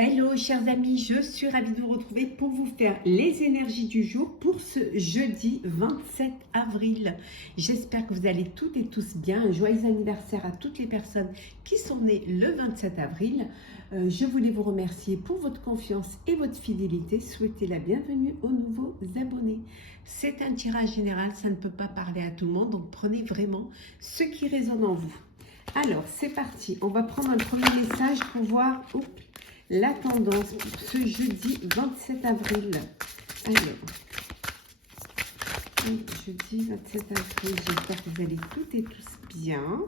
Hello chers amis, je suis ravie de vous retrouver pour vous faire les énergies du jour pour ce jeudi 27 avril. J'espère que vous allez toutes et tous bien. Un joyeux anniversaire à toutes les personnes qui sont nées le 27 avril. Je voulais vous remercier pour votre confiance et votre fidélité. Souhaiter la bienvenue aux nouveaux abonnés. C'est un tirage général, ça ne peut pas parler à tout le monde, donc prenez vraiment ce qui résonne en vous. Alors c'est parti, on va prendre un premier message pour voir la tendance pour ce jeudi 27 avril. Alors, jeudi 27 avril, j'espère que vous allez toutes et tous bien.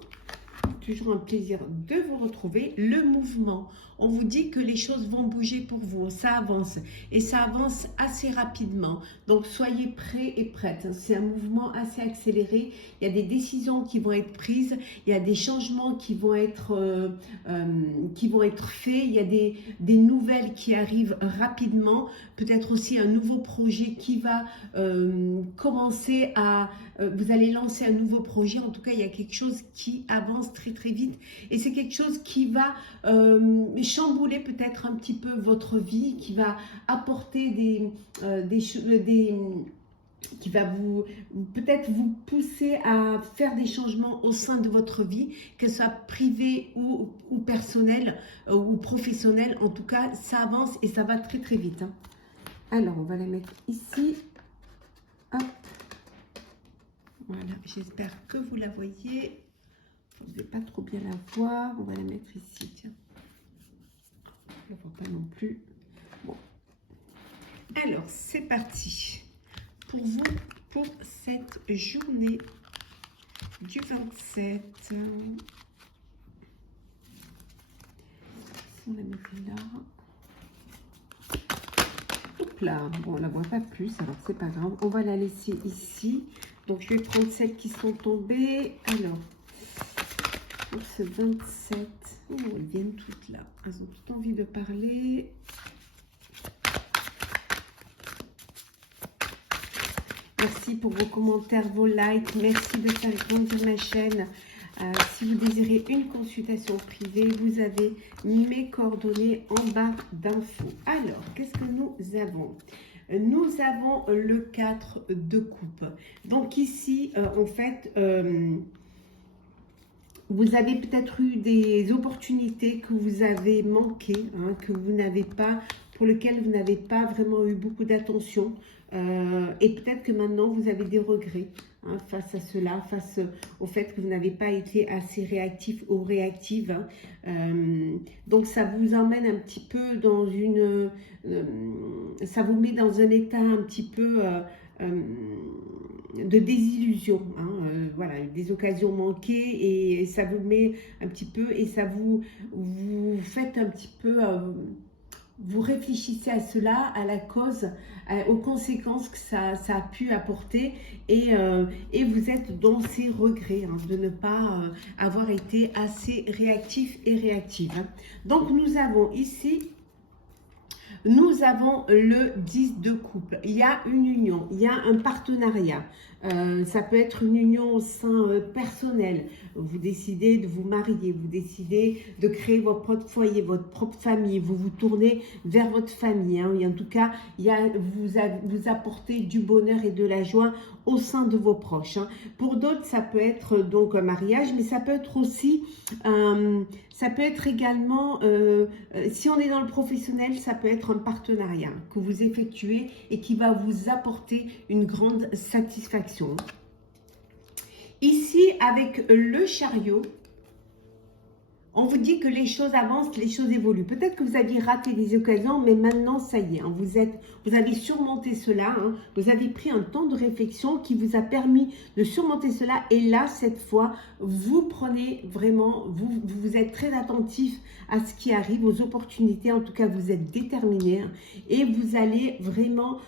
Toujours un plaisir de vous retrouver. Le mouvement, on vous dit que les choses vont bouger pour vous, ça avance et ça avance assez rapidement. Donc soyez prêts et prêtes. C'est un mouvement assez accéléré. Il y a des décisions qui vont être prises, il y a des changements qui vont être faits, il y a des nouvelles qui arrivent rapidement. Peut-être aussi un nouveau projet qui va commencer à... vous allez lancer un nouveau projet. En tout cas, il y a quelque chose qui avance très très vite et c'est quelque chose qui va chambouler peut-être un petit peu votre vie, qui va apporter qui va vous peut-être vous pousser à faire des changements au sein de votre vie, que ce soit privé ou personnel ou professionnel. En tout cas, ça avance et ça va très très vite. Alors, on va la mettre ici. Hop. Voilà, j'espère que vous la voyez. Vous ne devez pas trop bien la voir. On va la mettre ici. Tiens. Je ne la vois pas non plus. Bon. Alors, c'est parti. Pour vous, pour cette journée du 27. On la met là. Hop là. Bon, on ne la voit pas plus, alors c'est pas grave. On va la laisser ici. Donc, je vais prendre celles qui sont tombées. Alors, pour ce 27, oh, elles viennent toutes là. Elles ont toutes envie de parler. Merci pour vos commentaires, vos likes. Merci de faire grandir ma chaîne. Si vous désirez une consultation privée, vous avez mes coordonnées en barre d'infos. Alors, qu'est-ce que nous avons ? Nous avons le 4 de coupe. Donc ici, en fait, vous avez peut-être eu des opportunités que vous avez manquées, hein, que vous n'avez pas, pour lesquelles vous n'avez pas vraiment eu beaucoup d'attention. Et peut-être que maintenant, vous avez des regrets hein, face à cela, face au fait que vous n'avez pas été assez réactif ou réactive. Donc, ça vous emmène un petit peu dans une... ça vous met dans un état un petit peu... de désillusion, hein, voilà, des occasions manquées et ça vous met un petit peu et ça vous faites un petit peu, vous réfléchissez à cela, à la cause, aux conséquences que ça a pu apporter et vous êtes dans ces regrets hein, de ne pas avoir été assez réactif et réactive. Hein. Donc nous avons ici... Nous avons le 10 de coupe. Il y a une union, il y a un partenariat. Ça peut être une union au sein personnel. Vous décidez de vous marier, vous décidez de créer votre propre foyer, votre propre famille. Vous vous tournez vers votre famille. Hein. Et en tout cas, vous apportez du bonheur et de la joie au sein de vos proches. Hein. Pour d'autres, ça peut être donc un mariage, mais ça peut être aussi... ça peut être également, si on est dans le professionnel, ça peut être un partenariat que vous effectuez et qui va vous apporter une grande satisfaction. Ici, avec le chariot, on vous dit que les choses avancent, les choses évoluent. Peut-être que vous aviez raté des occasions, mais maintenant, ça y est, hein, vous avez surmonté cela. Hein, vous avez pris un temps de réflexion qui vous a permis de surmonter cela. Et là, cette fois, vous prenez vraiment, vous êtes très attentif à ce qui arrive, aux opportunités. En tout cas, vous êtes déterminé hein, et vous allez vraiment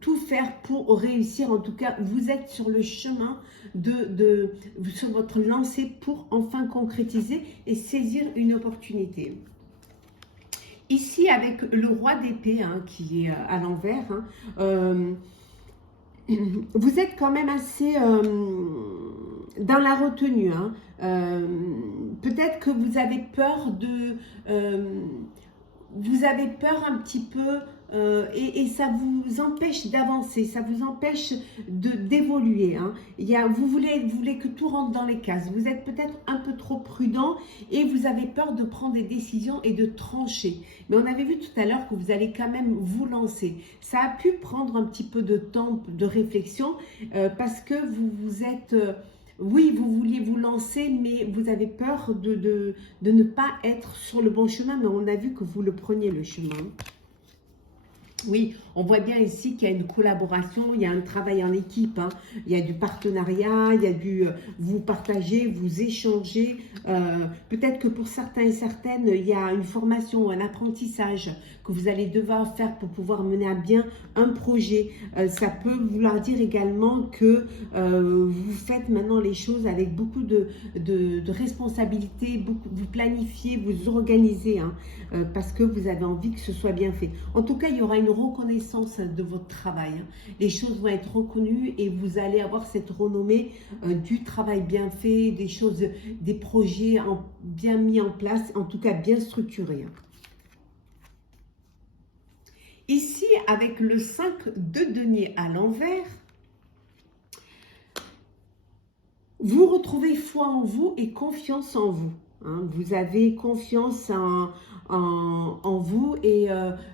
tout faire pour réussir. En tout cas, vous êtes sur le chemin sur votre lancée pour enfin concrétiser et saisir une opportunité. Ici, avec le roi d'épée hein, qui est à l'envers, hein, vous êtes quand même assez dans la retenue. Hein. Peut-être que vous avez peur de... vous avez peur un petit peu et ça vous empêche d'avancer, ça vous empêche d'évoluer. Hein. Vous voulez que tout rentre dans les cases. Vous êtes peut-être un peu trop prudent et vous avez peur de prendre des décisions et de trancher. Mais on avait vu tout à l'heure que vous allez quand même vous lancer. Ça a pu prendre un petit peu de temps de réflexion parce que vous êtes... oui, vous vouliez vous lancer, mais vous avez peur de ne pas être sur le bon chemin. Mais on a vu que vous le preniez, le chemin. Oui, on voit bien ici qu'il y a une collaboration, il y a un travail en équipe, hein. Il y a du partenariat, il y a vous partagez, vous échangez. Peut-être que pour certains et certaines, il y a une formation, un apprentissage que vous allez devoir faire pour pouvoir mener à bien un projet. Ça peut vouloir dire également que vous faites maintenant les choses avec beaucoup de responsabilités, vous planifiez, vous organisez, hein, parce que vous avez envie que ce soit bien fait. En tout cas, il y aura une reconnaissance de votre travail. Hein. Les choses vont être reconnues et vous allez avoir cette renommée du travail bien fait, des projets bien mis en place, en tout cas bien structurés. Hein. Ici, avec le 5 de denier à l'envers, vous retrouvez foi en vous et confiance en vous. Hein. Vous avez confiance en vous et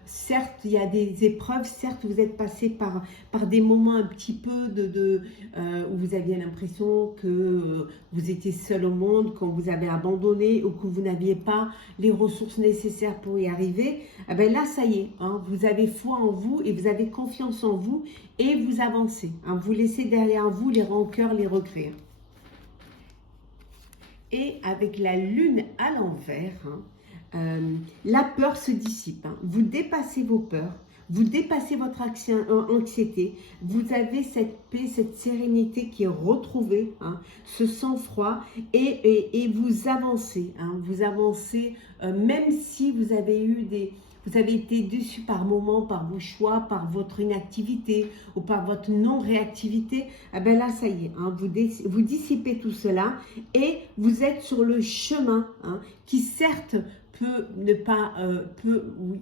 certes, il y a des épreuves, certes, vous êtes passé par des moments un petit peu où vous aviez l'impression que vous étiez seul au monde, qu'on vous avait abandonné ou que vous n'aviez pas les ressources nécessaires pour y arriver. Eh bien là, ça y est, hein, vous avez foi en vous et vous avez confiance en vous et vous avancez. Hein. Vous laissez derrière vous les rancœurs, les regrets. Et avec la lune à l'envers, hein, la peur se dissipe. Hein. Vous dépassez vos peurs, vous dépassez votre anxiété, vous avez cette paix, cette sérénité qui est retrouvée, hein, ce sang-froid et vous avancez. Hein. Vous avancez même si vous avez vous avez été déçu par moments, par vos choix, par votre inactivité ou par votre non-réactivité, eh bien là, ça y est, hein, vous dissipez tout cela et vous êtes sur le chemin, hein, qui certes peut ne pas, oui,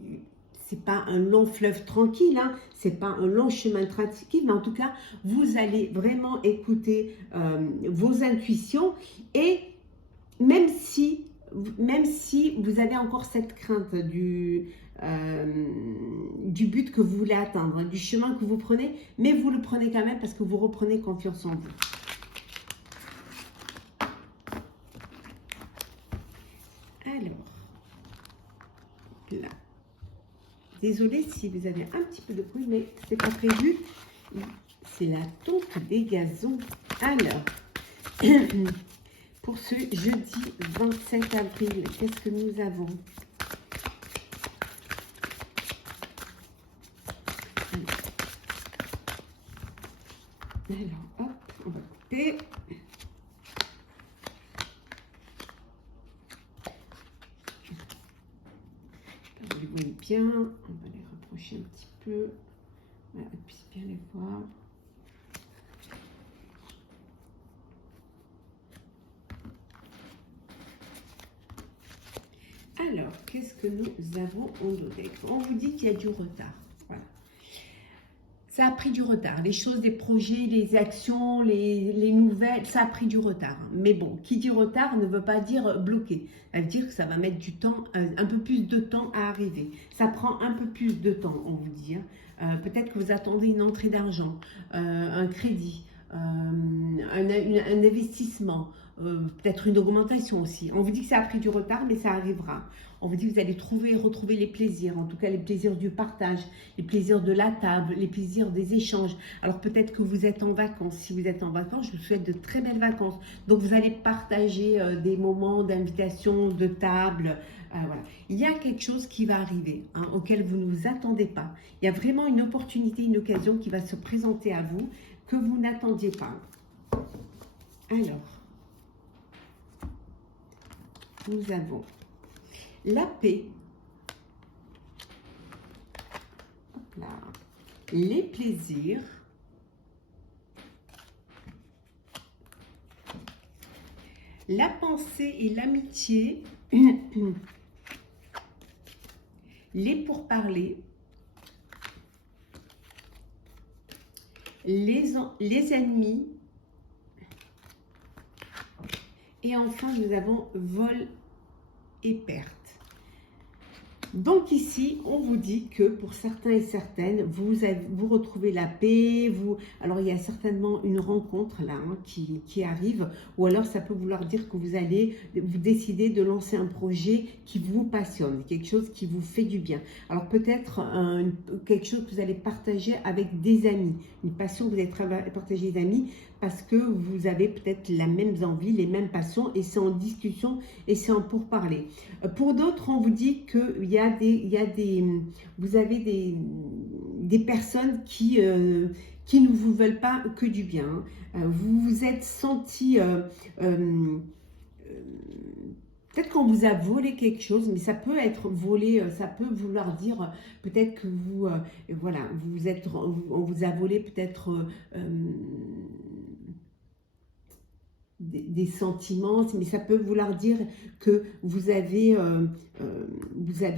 c'est pas un long fleuve tranquille, hein, c'est pas un long chemin tranquille, mais en tout cas, vous allez vraiment écouter vos intuitions et même si vous avez encore cette crainte du but que vous voulez atteindre, du chemin que vous prenez, mais vous le prenez quand même parce que vous reprenez confiance en vous. Alors, là, désolée si vous avez un petit peu de bruit, mais c'est pas prévu. C'est la tonte des gazons. Alors, pour ce jeudi 27 avril, qu'est-ce que nous avons? Alors, hop, on va couper. Vous les voyez bien, on va les rapprocher un petit peu. Voilà, on puisse bien les voir. Alors, qu'est-ce que nous avons en donné? On vous dit qu'il y a du retard. Voilà. Ça a pris du retard. Les choses, les projets, les actions, les nouvelles, ça a pris du retard. Mais bon, qui dit retard ne veut pas dire bloqué. Ça veut dire que ça va mettre du temps, un peu plus de temps à arriver. Ça prend un peu plus de temps, on vous dit. Peut-être que vous attendez une entrée d'argent, un crédit, un investissement, peut-être une augmentation aussi. On vous dit que ça a pris du retard, mais ça arrivera. On vous dit que vous allez retrouver les plaisirs, en tout cas les plaisirs du partage, les plaisirs de la table, les plaisirs des échanges. Alors peut-être que vous êtes en vacances. Si vous êtes en vacances, je vous souhaite de très belles vacances. Donc vous allez partager des moments d'invitation, de table. Voilà. Il y a quelque chose qui va arriver, hein, auquel vous ne vous attendez pas. Il y a vraiment une opportunité, une occasion qui va se présenter à vous que vous n'attendiez pas. Alors, nous avons la paix, hop là, les plaisirs, la pensée et l'amitié, les pourparlers, les ennemis, et enfin nous avons vol et perte. Donc ici, on vous dit que pour certains et certaines, vous retrouvez la paix. Alors il y a certainement une rencontre là qui arrive, ou alors ça peut vouloir dire que vous décidez de lancer un projet qui vous passionne, quelque chose qui vous fait du bien. Alors peut-être quelque chose que vous allez partager avec des amis, une passion que vous allez partager des amis, parce que vous avez peut-être les mêmes envies, les mêmes passions, et c'est en discussion et c'est en pourparler. Pour d'autres, on vous dit que vous avez des personnes qui ne vous veulent pas que du bien. Vous vous êtes senti peut-être qu'on vous a volé quelque chose, mais ça peut être volé, ça peut vouloir dire peut-être que voilà, on vous a volé peut-être des sentiments, mais ça peut vouloir dire que vous avez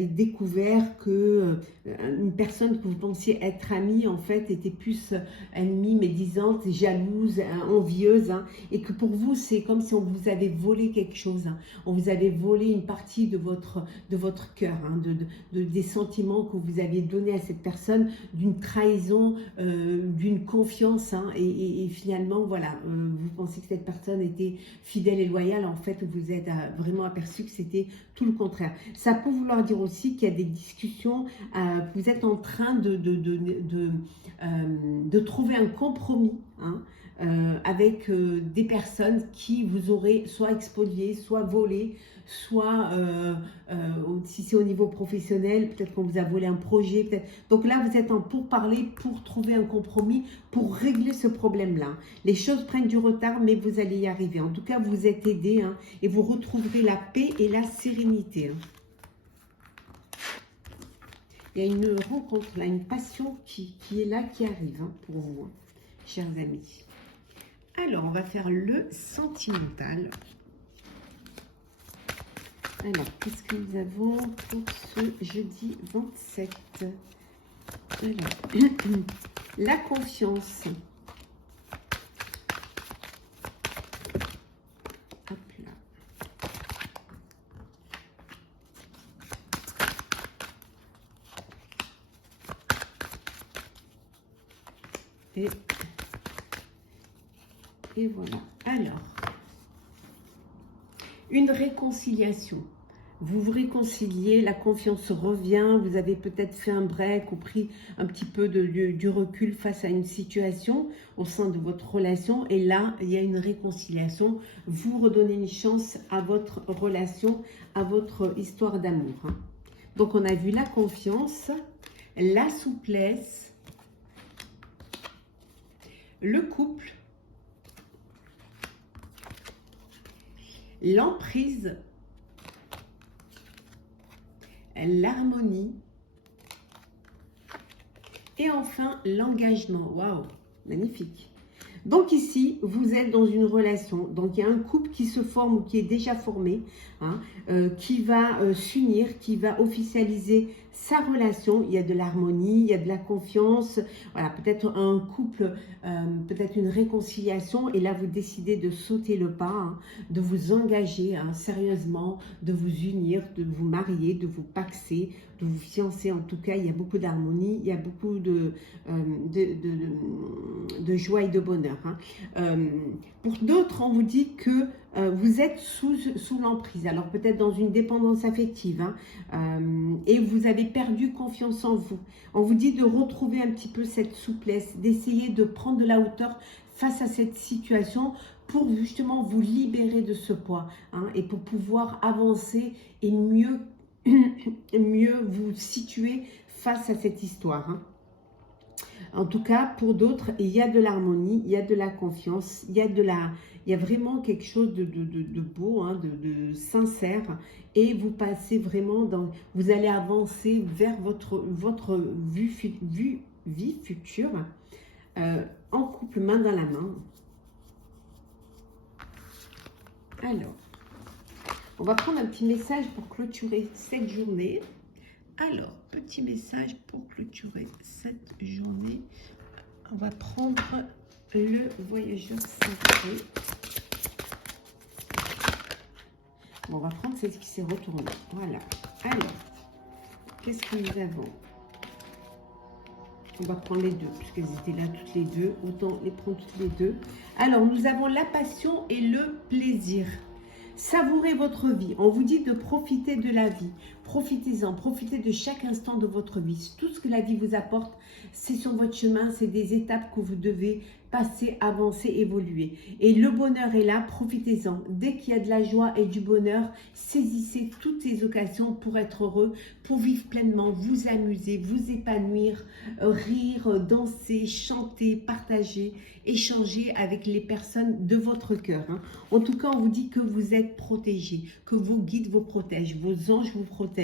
découvert que une personne que vous pensiez être amie, en fait, était plus ennemie, médisante, jalouse, envieuse, hein, et que pour vous, c'est comme si on vous avait volé quelque chose, hein. On vous avait volé une partie de votre cœur, hein, des sentiments que vous aviez donnés à cette personne, d'une trahison, d'une confiance, hein, et finalement, voilà, vous pensez que cette personne était fidèle et loyale, en fait, vous êtes vraiment aperçu que c'était tout le contraire. Ça peut vouloir dire aussi qu'il y a des discussions, vous êtes en train de trouver un compromis, hein, avec des personnes qui vous auraient soit expolié, soit volé, soit si c'est au niveau professionnel, peut-être qu'on vous a volé un projet, peut-être. Donc là, vous êtes en pourparlers pour trouver un compromis, pour régler ce problème-là. Les choses prennent du retard, mais vous allez y arriver. En tout cas, vous êtes aidé, hein, et vous retrouverez la paix et la sérénité, hein. Il y a une rencontre, là, une passion qui est là, qui arrive, hein, pour vous, hein, chers amis. Alors, on va faire le sentimental. Alors, qu'est-ce que nous avons pour ce jeudi 27? Alors, la confiance. Hop là. Et voilà. Alors, une réconciliation. Vous vous réconciliez, la confiance revient, vous avez peut-être fait un break ou pris un petit peu du recul face à une situation au sein de votre relation. Et là, il y a une réconciliation. Vous redonnez une chance à votre relation, à votre histoire d'amour, hein. Donc, on a vu la confiance, la souplesse, le couple, l'emprise, l'harmonie et enfin l'engagement. Waouh, magnifique. Donc ici, vous êtes dans une relation, donc il y a un couple qui se forme ou qui est déjà formé, hein, qui va s'unir, qui va officialiser sa relation. Il y a de l'harmonie, il y a de la confiance, voilà, peut-être un couple, peut-être une réconciliation, et là vous décidez de sauter le pas, hein, de vous engager, hein, sérieusement, de vous unir, de vous marier, de vous paxer, de vous fiancer. En tout cas, il y a beaucoup d'harmonie, il y a beaucoup de joie et de bonheur, hein. Pour d'autres, on vous dit que vous êtes sous l'emprise, alors peut-être dans une dépendance affective, hein, et vous avez perdu confiance en vous. On vous dit de retrouver un petit peu cette souplesse, d'essayer de prendre de la hauteur face à cette situation pour justement vous libérer de ce poids, hein, et pour pouvoir avancer et mieux vous situer face à cette histoire, hein. En tout cas, pour d'autres, il y a de l'harmonie, il y a de la confiance, il y a vraiment quelque chose de beau, hein, de sincère, et vous passez vraiment vous allez avancer vers votre vie future, en couple, main dans la main. Alors, on va prendre un petit message pour clôturer cette journée. Alors, petit message pour clôturer cette journée. On va prendre le voyageur sacré. Bon, on va prendre celle qui s'est retournée. Voilà. Alors, qu'est-ce que nous avons? On va prendre les deux, puisqu'elles étaient là toutes les deux. Autant les prendre toutes les deux. Alors, nous avons la passion et le plaisir. Savourez votre vie. On vous dit de profiter de la vie. Profitez-en, profitez de chaque instant de votre vie. Tout ce que la vie vous apporte, c'est sur votre chemin, c'est des étapes que vous devez passer, avancer, évoluer. Et le bonheur est là, profitez-en. Dès qu'il y a de la joie et du bonheur, saisissez toutes ces occasions pour être heureux, pour vivre pleinement, vous amuser, vous épanouir, rire, danser, chanter, partager, échanger avec les personnes de votre cœur. En tout cas, on vous dit que vous êtes protégés, que vos guides vous protègent, vos anges vous protègent.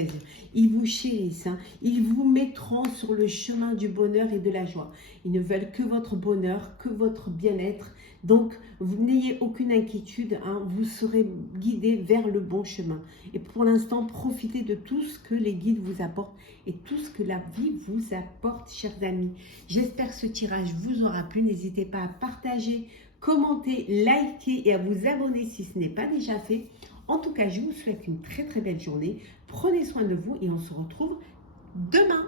Ils vous chérissent, ils vous mettront sur le chemin du bonheur et de la joie. Ils ne veulent que votre bonheur, que votre bien-être. Donc, vous n'ayez aucune inquiétude, vous serez guidés vers le bon chemin. Et pour l'instant, profitez de tout ce que les guides vous apportent et tout ce que la vie vous apporte, chers amis. J'espère que ce tirage vous aura plu. N'hésitez pas à partager, commenter, liker et à vous abonner si ce n'est pas déjà fait. En tout cas, je vous souhaite une très très belle journée. Prenez soin de vous et on se retrouve demain.